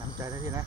น้ำใจนะพี่นะ